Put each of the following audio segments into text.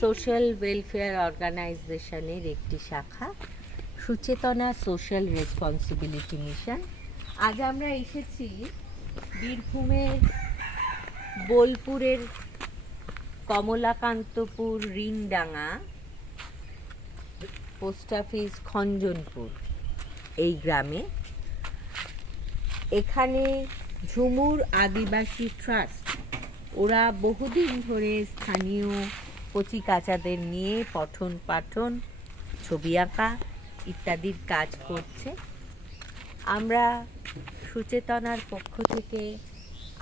Social welfare অর্গানাইজেশনের একটি শাখা, সুচেতনা সোশ্যাল রেসপন্সিবিলিটি মিশন। আজ আমরা এসেছি বীরভূমের বোলপুরের কমলাকান্তপুর রিংডাঙ্গা পোস্ট অফিস খঞ্জনপুর এই গ্রামে। এখানে ঝুমুর আদিবাসী ট্রাস্ট, ওরা বহুদিন ধরে স্থানীয় কচিকাচাদের নিয়ে পঠন পাঠন, ছবি আঁকা ইত্যাদির কাজ করছে। আমরা সুচেতনার পক্ষ থেকে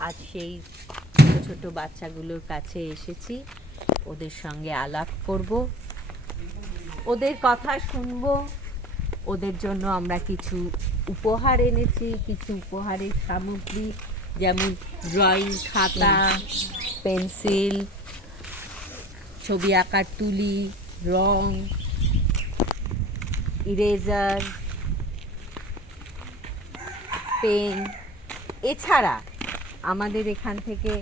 আজ সেই ছোট ছোট বাচ্চাগুলোর কাছে এসেছি, ওদের সঙ্গে আলাপ করব, ওদের কথা শুনব। ওদের জন্য আমরা কিছু উপহার এনেছি, কিছু উপহারের সামগ্রী, যেমন ড্রয়িং খাতা, পেন্সিল, ছবি আঁকার তুলি, রং, ইরেজার, পেন। এছাড়া আমাদের এখান থেকে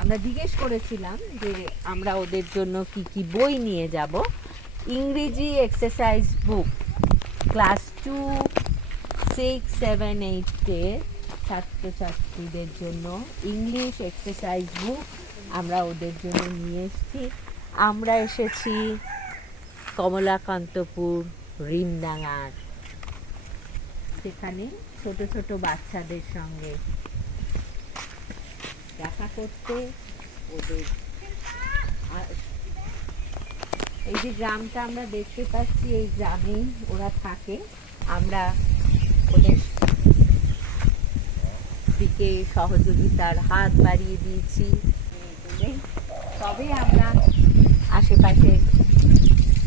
আমরা জিজ্ঞেস করেছিলাম যে আমরা ওদের জন্য কি কি বই নিয়ে যাব। ইংরেজি এক্সারসাইজ বুক, ক্লাস 2, 6, 7, 8-এর ছাত্রছাত্রীদের জন্য ইংলিশ এক্সারসাইজ বুক আমরা ওদের জন্য নিয়ে এসেছি। আমরা এসেছি কমলাকান্তপুর রিংডাঙ্গার, সেখানে ছোট ছোট বাচ্চাদের সঙ্গে দেখা করতে। ওদের এই যে গ্রামটা আমরা দেখতে পাচ্ছি, এই গ্রামেই ওরা থাকে। আমরা ওদের দিকে সহযোগিতার হাত বাড়িয়ে দিয়েছি। তবে আমরা আশেপাশের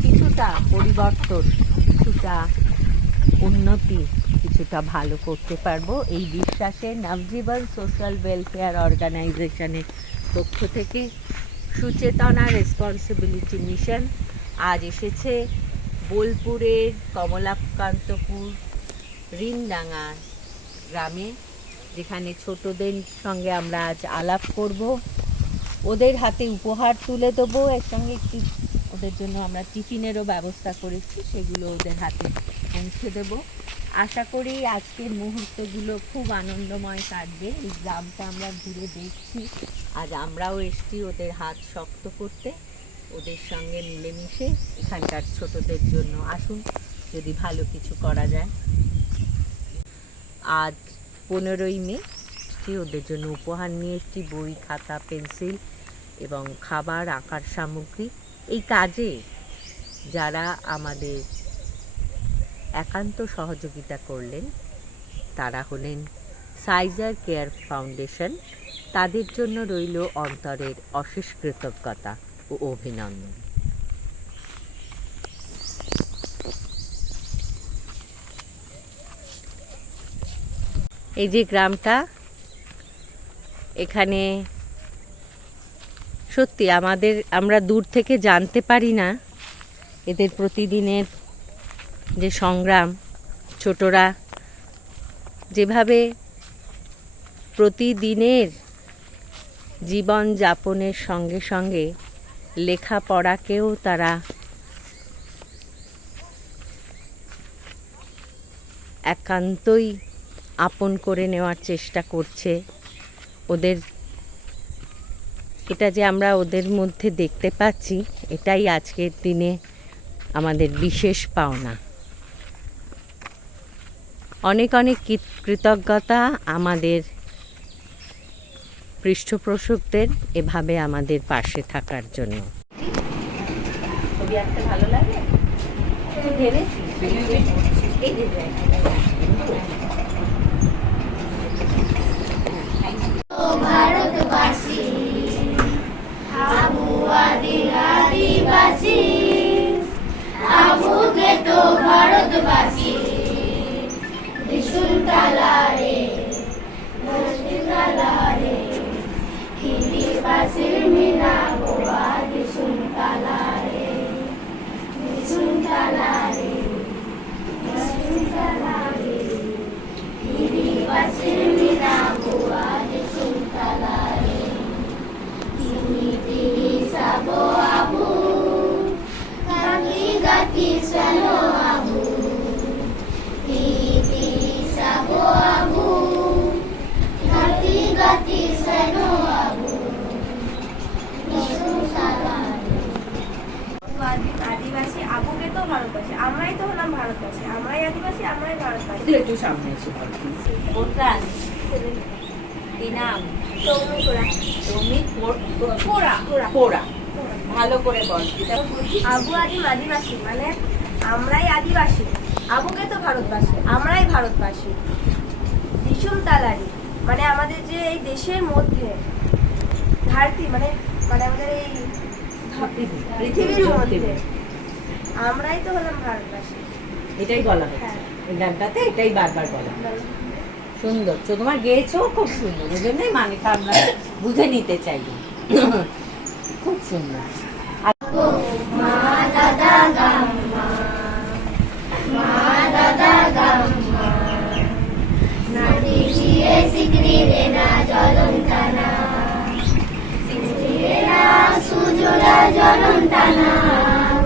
কিছুটা পরিবর্তন, কিছুটা উন্নতি, কিছুটা ভালো করতে পারবো এই বিশ্বাসে নবজীবন সোশ্যাল ওয়েলফেয়ার অর্গানাইজেশনের পক্ষ থেকে সুচেতনা রেসপন্সিবিলিটি মিশন আজ এসেছে বোলপুরের কমলাকান্তপুর রিংডাঙ্গা গ্রামে, যেখানে ছোটদের সঙ্গে আমরা আজ আলাপ করব। ওদের হাতে উপহার তুলে দেবো, এর সঙ্গে একটি ওদের জন্য আমরা টিফিনেরও ব্যবস্থা করেছি, সেগুলো ওদের হাতে পৌঁছে দেব। আশা করি আজকের মুহূর্তগুলো খুব আনন্দময় কাটবে। এই গ্রামটা আমরা ঘুরে দেখছি, আজ আমরাও এসেছি ওদের হাত শক্ত করতে, ওদের সঙ্গে মিলেমিশে এখানকার ছোটদের জন্য আসুন যদি ভালো কিছু করা যায়। আজ 15ই মে, ওদের জন্য উপহার নিয়ে এসেছি বই, খাতা, পেন্সিল এবং খাবার, আঁকার সামগ্রী। এই কাজে যারা আমাদের একান্ত সহযোগিতা করলেন তারা হলেন সাইজার কেয়ার ফাউন্ডেশন। তাদের জন্য রইল অন্তরের অশেষ কৃতজ্ঞতা ও অভিনন্দন। এই যে গ্রামটা, এখানে সত্যি আমরা দূর থেকে জানতে পারি না এদের প্রতিদিনের যে সংগ্রাম। ছোটরা যেভাবে প্রতিদিনের জীবন যাপনের সঙ্গে সঙ্গে লেখাপড়াকেও তারা একান্তই আপন করে নেওয়ার চেষ্টা করছে। ওদের এটা যে আমরা ওদের মধ্যে দেখতে পাচ্ছি, এটাই আজকের দিনে আমাদের বিশেষ পাওনা। অনেক অনেক কৃতজ্ঞতা আমাদের পৃষ্ঠপোষকদের এভাবে আমাদের পাশে থাকার জন্য। ছবি আঁকতে ভালো লাগে? ভারতবাসী আদিবাসী আবুকে তো ভারতবাসী বিশুনতালারে বিশুনতালারে হিদিবাসীর মিনা গোয়া বিশুনতালারে বিশুনতালারে বিশুনতালারে কোন ক্লাস? কি নাম? কোরা। ভালো করে বল। আবু আদিম আদিবাসী মানে আমরাই আদিবাসী, আবুকে তো ভারতবাসী, আমরাই ভারতবাসী। বিষুম তালারি মানে আমাদের যে এই দেশের মধ্যে ধরতি মানে মানে আমাদের এই পৃথিবীর মধ্যে আমরাই তো হলাম ভারতবাসী। এটাই বলা হচ্ছে হ্যাঁ। এই গানটাতে, এটাই বারবার বলা হয়। সুন্দর তো, তোমার গেয়েছো খুব সুন্দর, ওই জন্যই মানেটা আমরা বুঝে নিতে চাই। খুব সুন্দর। মা দাদা গাম্মা, মা দাদা গাম্মা, নাতি জিয়ে সিকরি রে না জলন্তানা, সিকরি রে না সুজলা জলন্তানা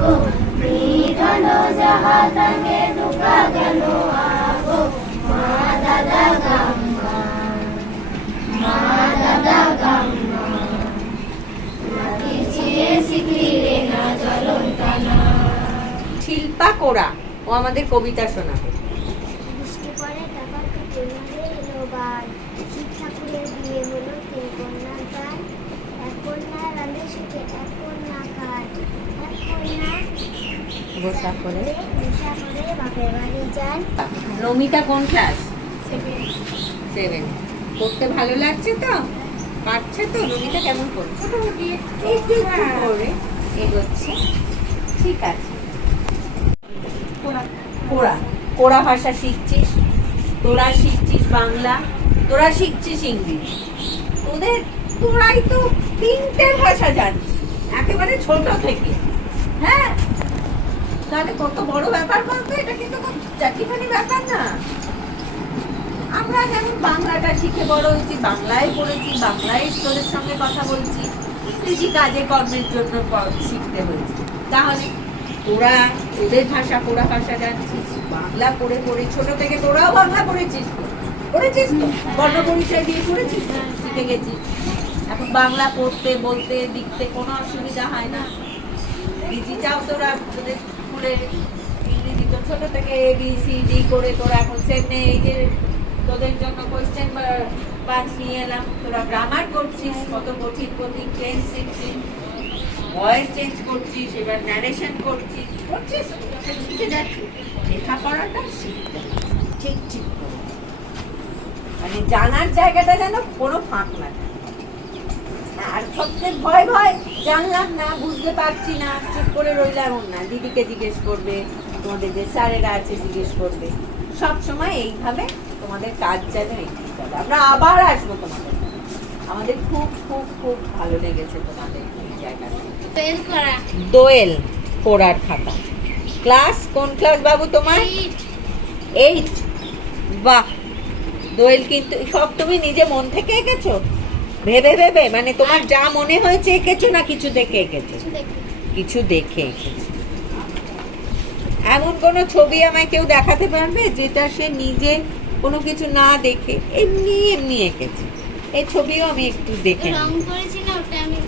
গো, মৃদন জাহাতাঙ্গে দুকা গেল আগো, মা দাদা গাম্মা, মা দাদা গাম্মা, নাতি জিয়ে সিকরি রে না জলন্তানা। শিল্পা কোরা ও আমাদের কবিতা শোনাবে। বৃষ্টি পরে টাকার কাটে এলো বার, শিব ঠাকুরের বিয়ে হলো তিন কন্যার গান, এক কন্যা রাঁধে সুখে এক কন্যা কাজ, এক কন্যা বসা করে। নেশা করে বাপের বাড়ি যান। নমিতা কোন ক্লাস? 7। পড়তে ভালো লাগছে তো? পারছে তো? নমিতা কেমন করছে? একটু করে এগোচ্ছে। ঠিক আছে। কোরা ভাষা শিখছিস, তোরা শিখছিস বাংলা, তোরা শিখছিস ইংলিশ। তোরাই তো 3টে ভাষা জানিস একেবারে ছোট থেকে। হ্যাঁ, তাহলে কত বড় ব্যাপার বলতো? এটা কিন্তু খুব চাকরিখানি ব্যাপার না। আমরা যেমন বাংলাটা শিখে বড় হয়েছি, বাংলায় পড়েছি, বাংলায় তোদের সঙ্গে কথা বলছি, ইংরেজি কাজে কর্মের জন্য শিখতে হয়েছে। তাহলে তোরা তোদের ভাষা, কোরা ভাষা জানছিস, বাংলা পড়ে পড়ে ছোট থেকে তোরাও বাংলা পড়েছিস তো, পড়েছিস তো, বর্ণ পরিচয় দিয়ে পড়েছিস, শিখে গেছিস। এখন বাংলা পড়তে বলতে লিখতে কোনো অসুবিধা হয় না। ইংরেজিটাও তোরা তোদের স্কুলে ইংরেজি তো ছোট থেকে ABCD করে তোরা এখন সেমনে এই যে তোদের জন্য কোয়েশ্চেন পাঁচ নিয়ে এলাম, তোরা গ্রামার করছিস, কত কঠিন কঠিন টেন্স শিখছিস, ভয়েস চেঞ্জ করছিস, এবার ন্যারেশন করছিস, শিখে যাচ্ছিস। লেখাপড়াটা শিখতে ঠিক ঠিক করে, মানে জানার জায়গাটা যেন কোনো ফাঁক না থাকে। আর সবচেয়ে ভয় জানলাম না, বুঝতে পারছি না, চুপ করে রইলাম এমন না। দিদিকে জিজ্ঞেস করবে, তোমাদের যে স্যারেরা আছে জিজ্ঞেস করবে। সব সময় এইভাবে তোমাদের কাজ যেন এগিয়ে যাবে। আমরা আবার আসবো তোমাদের, আমাদের খুব খুব খুব ভালো লেগেছে তোমাদের এই জায়গাটা। দোয়েল কোরার খাতা। ক্লাস কোন ক্লাস বাবু তোমার? 8। বাহ, দোয়েল কিন্তু সব তুমি নিজে মন থেকে এঁকেছো? ভেবে ভেবে মানে তোমার যা মনে হয়েছে এঁকেছো না কিছু দেখে এঁকেছো? কিছু দেখে এঁকেছো। এমন কোনো ছবি আমায় কেউ দেখাতে পারবে যেটা সে নিজে কোনো কিছু না দেখে এমনি এমনি এঁকেছে? এই ছবিও আমি একটু দেখে নিই। রং করেছি না ওটা আমি।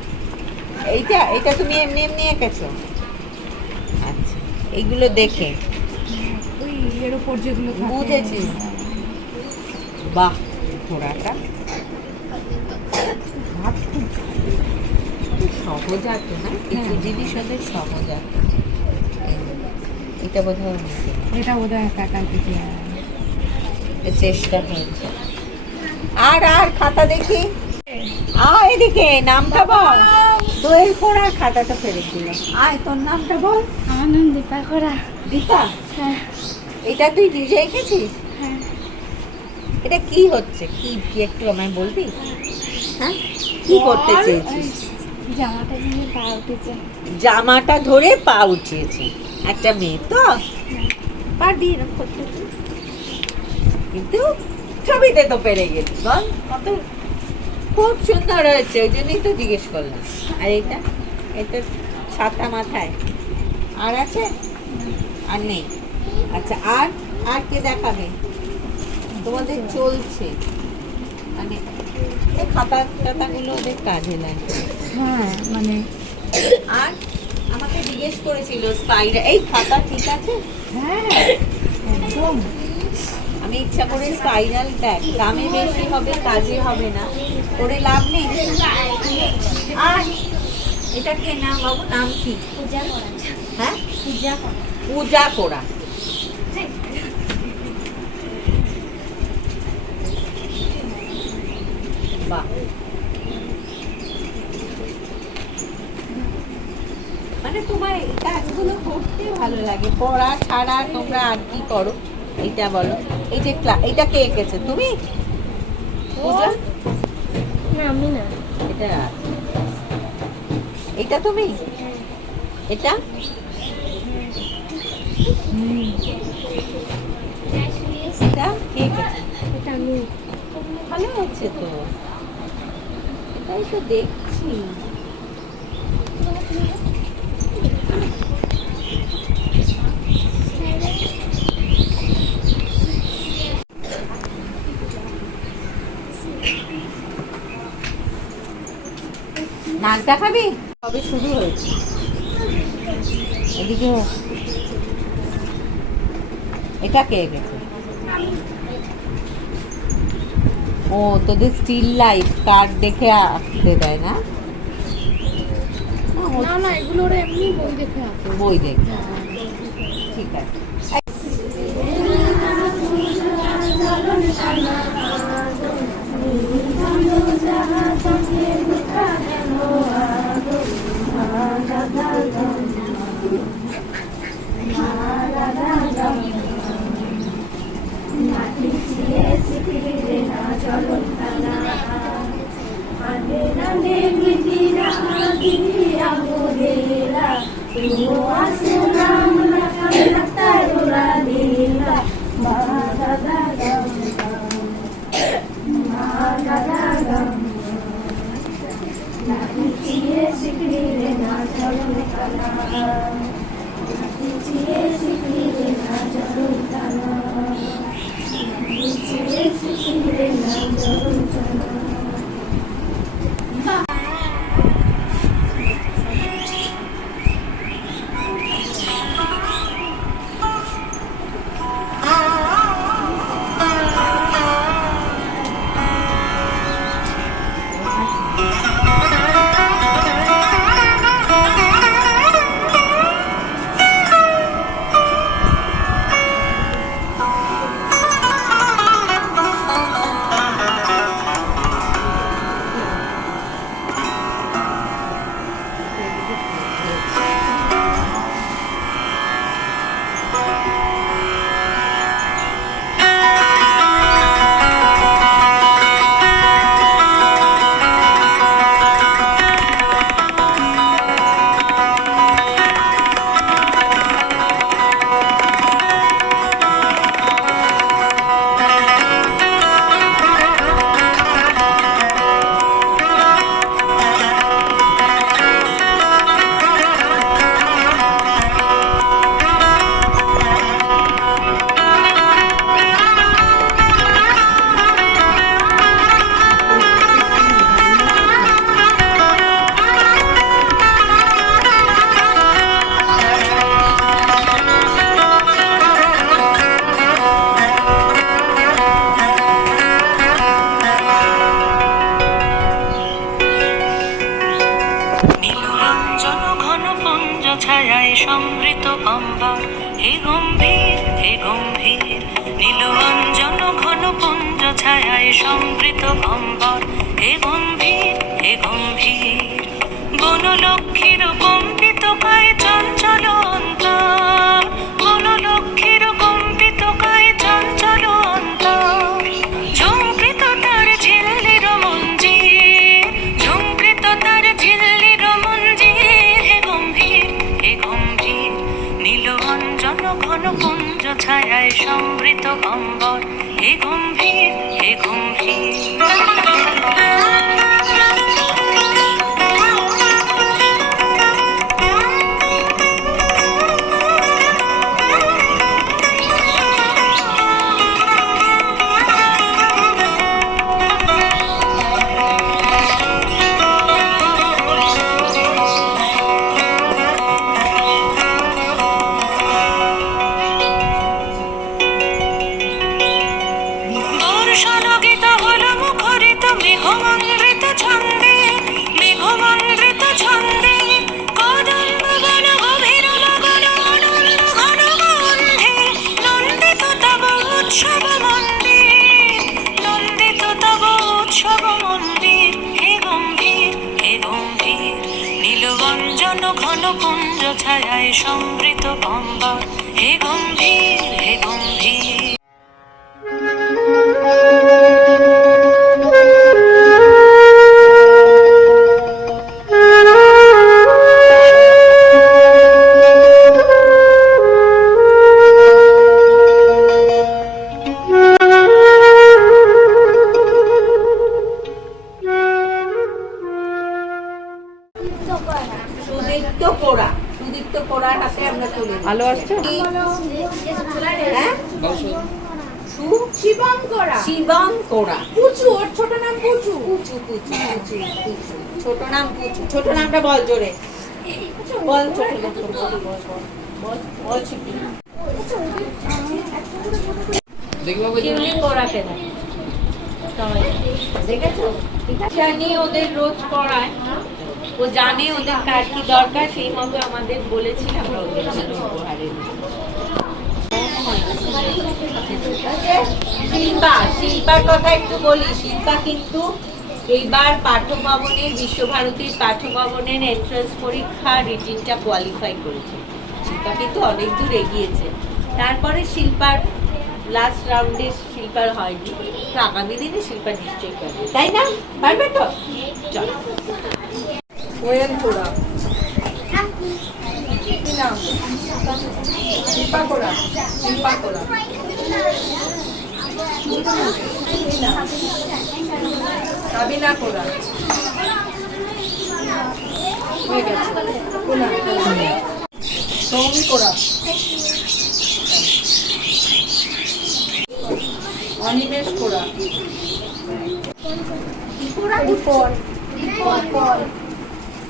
এইটা তুমি এমনি এমনি এঁকেছো? আচ্ছা, এইগুলো দেখে ওই এর উপর যেগুলো বুঝেছি। বাহ, ঘোড়াটা সহজাত না, কিছু জিনিস ওদের সহজাত। এটা বোধ হয় এটা বোধহয় কাকার দিকে চেষ্টা হয়েছে। আর খাতা দেখি, এদিকে নামটা বল। দোয়েল কোরা খাতাটা ফেরত দিল। আয়, তোর নামটা বল। আমার নাম দীপা করা। দীপা? হ্যাঁ। এটা তুই নিজে এঁকেছিস? হ্যাঁ। এটা কি হচ্ছে? কি একটু আমায় বলবি? হ্যাঁ, কি করতে চেয়েছিস? জামাটা দিয়ে পা উঠেছে। জামাটা ধরে পা উঠিয়েছে একটা মেয়ে তো? পারবি এরকম করতে তুই? কিন্তু ছবিতে তো পেরে গেলি, বল কত খুব সুন্দর হয়েছে, ওই জন্যই তো জিজ্ঞেস করলাম। আর এটা ছাতা মাথায় আর আছে? আর নেই? আচ্ছা, আর কে দেখাবে? তোমাদের চলছে মানে এই খাতাগুলো ওদের কাজে লাগে। হ্যাঁ মানে আর আমাকে জিজ্ঞেস করেছিল স্পাইডার, এই খাতা ঠিক আছে? হ্যাঁ একদম। আমি আমি ইচ্ছা করে স্পাইরাল দেখ, দামে বেশি হবে কাজে হবে না, করে লাভ নেই। আর এটা কে না বাবু, নাম কি? পূজা করা। হ্যাঁ, পূজা করা। পূজা করা। বাহ, মানে তোমার এই কাজগুলো করতে ভালো লাগে? পড়া ছাড়া তোমরা আর কি করো এইটা বলো। এই যে এইটা কে এঁকেছে, তুমি? পূজা? না আমি না। এটা এটা তুমি? এটা এটা কে এঁকেছে? এটা আমি। ভালো হচ্ছে তো, এটাই তো দেখছি। নাচ দেখাবি? কবে শুরু হয়েছে? এদিকে এটা কে গেছে? ও তোদের স্টিল লাইফ কার্ড দেখে আঁকতে দেয় না? না না, এগুলো ওরা এমনি বই দেখে আঁকে। বই দেখে, ঠিক আছে। ছায়ায় সমৃত অম্বর, হে গম্ভীর হে গম্ভীর। নীলঞ্জন ঘন পুঞ্জ ছায়ায় সমৃত অম্বর, হে গম্ভীর হে গম্ভীর। বনলক্ষ্মীর কম্পিত কায় চঞ্চল অন্তর, বনলক্ষ্মীর কম্পিত কায় চঞ্চল অন্তর। ঝঙ্কৃত তার ঝিল্লির মঞ্জির, ঝঙ্কৃত তার ঝিল্লির মঞ্জির। হে গম্ভীর হে গম্ভীর। নীলঞ্জন ঘন পুঞ্জ ছায়ায় সমৃত অম্বর, হে গম্ভীর হে গম্ভীর। পুঞ্জ ছায়ায় সমৃত অম্বর, হে গম্ভীর হে গম্ভীর। সুদীপ্ত কোড়া, সুদীপ্ত কোড়ার হাতে আমরা তুলে দিই। আলো আসছে? হ্যাঁ? শিবম করা শিবম কোড়া। পুচু, ওর ছোট নাম পুচু। পুচু পুচু পুচু পুচু, ছোট নাম পুচু। ছোট নামটা বল জোরে, বল ছোট নাম, বল বল বল বল শিবলি। শিবলি কোড়াকে দেখ। দেখেছো? জানি ওদের রোজ পড়ায়, ও জানে ওদের কার কি দরকার, সেই মতো আমাদের বলেছিল আমরা ওদের জন্য উপহারে দিই। শিল্পা, শিল্পার কথা একটু বলি। শিল্পা কিন্তু এইবার পাঠ্যভবনের, বিশ্বভারতীর পাঠ্যভবনের এন্ট্রান্স পরীক্ষা রিটিনটা কোয়ালিফাই করেছে। শিল্পা কিন্তু অনেক দূর এগিয়েছে। তারপরে শিল্পার লাস্ট রাউন্ডে শিল্পার হয়নি, তো আগামী দিনে শিল্পা নিশ্চয়ই পারবে, তাই না? পারবে তো? চলো। কোয়েল কোড়া কি নাম? শিল্পা কোড়া, শিল্পা কোড়া সাবিনা কোড়া হয়ে গেছে। কোনা সৌমি কোড়া, অনিমেষ কোড়া, দীপন,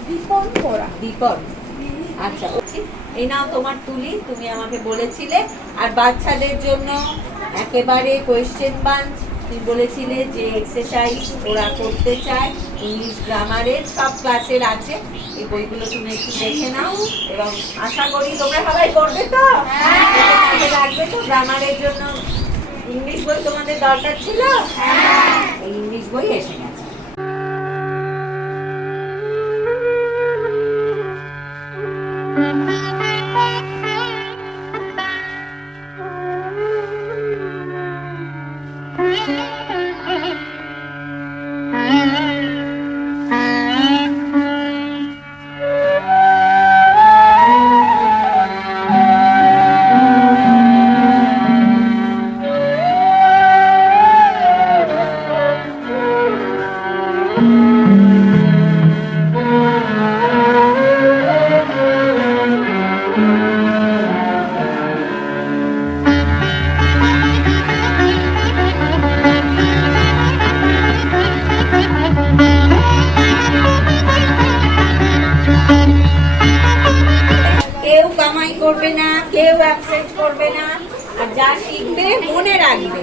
দীপন কোড়া। দীপক, আচ্ছা এই নাও তোমার তুলি, তুমি আমাকে বলেছিলে। আর বাচ্চাদের জন্য একেবারে কোয়েশ্চেন বাঞ্চ, তুমি বলেছিলে যে এক্সারসাইজ ওরা করতে চায়, ইংলিশ গ্রামারের সব ক্লাসের আছে। এই বইগুলো তুমি একটু দেখে নাও, এবং আশা করি তোমরা সবাই করবে তো, রাখবে তো। গ্রামারের জন্য ইংলিশ বই তোমাদের দরকার ছিল, এই ইংলিশ বই এসে গেছে। কেউ কামাই করবে না, কেউ অ্যাবসেন্ট করবে না, আর যা শিখবে মনে রাখবে।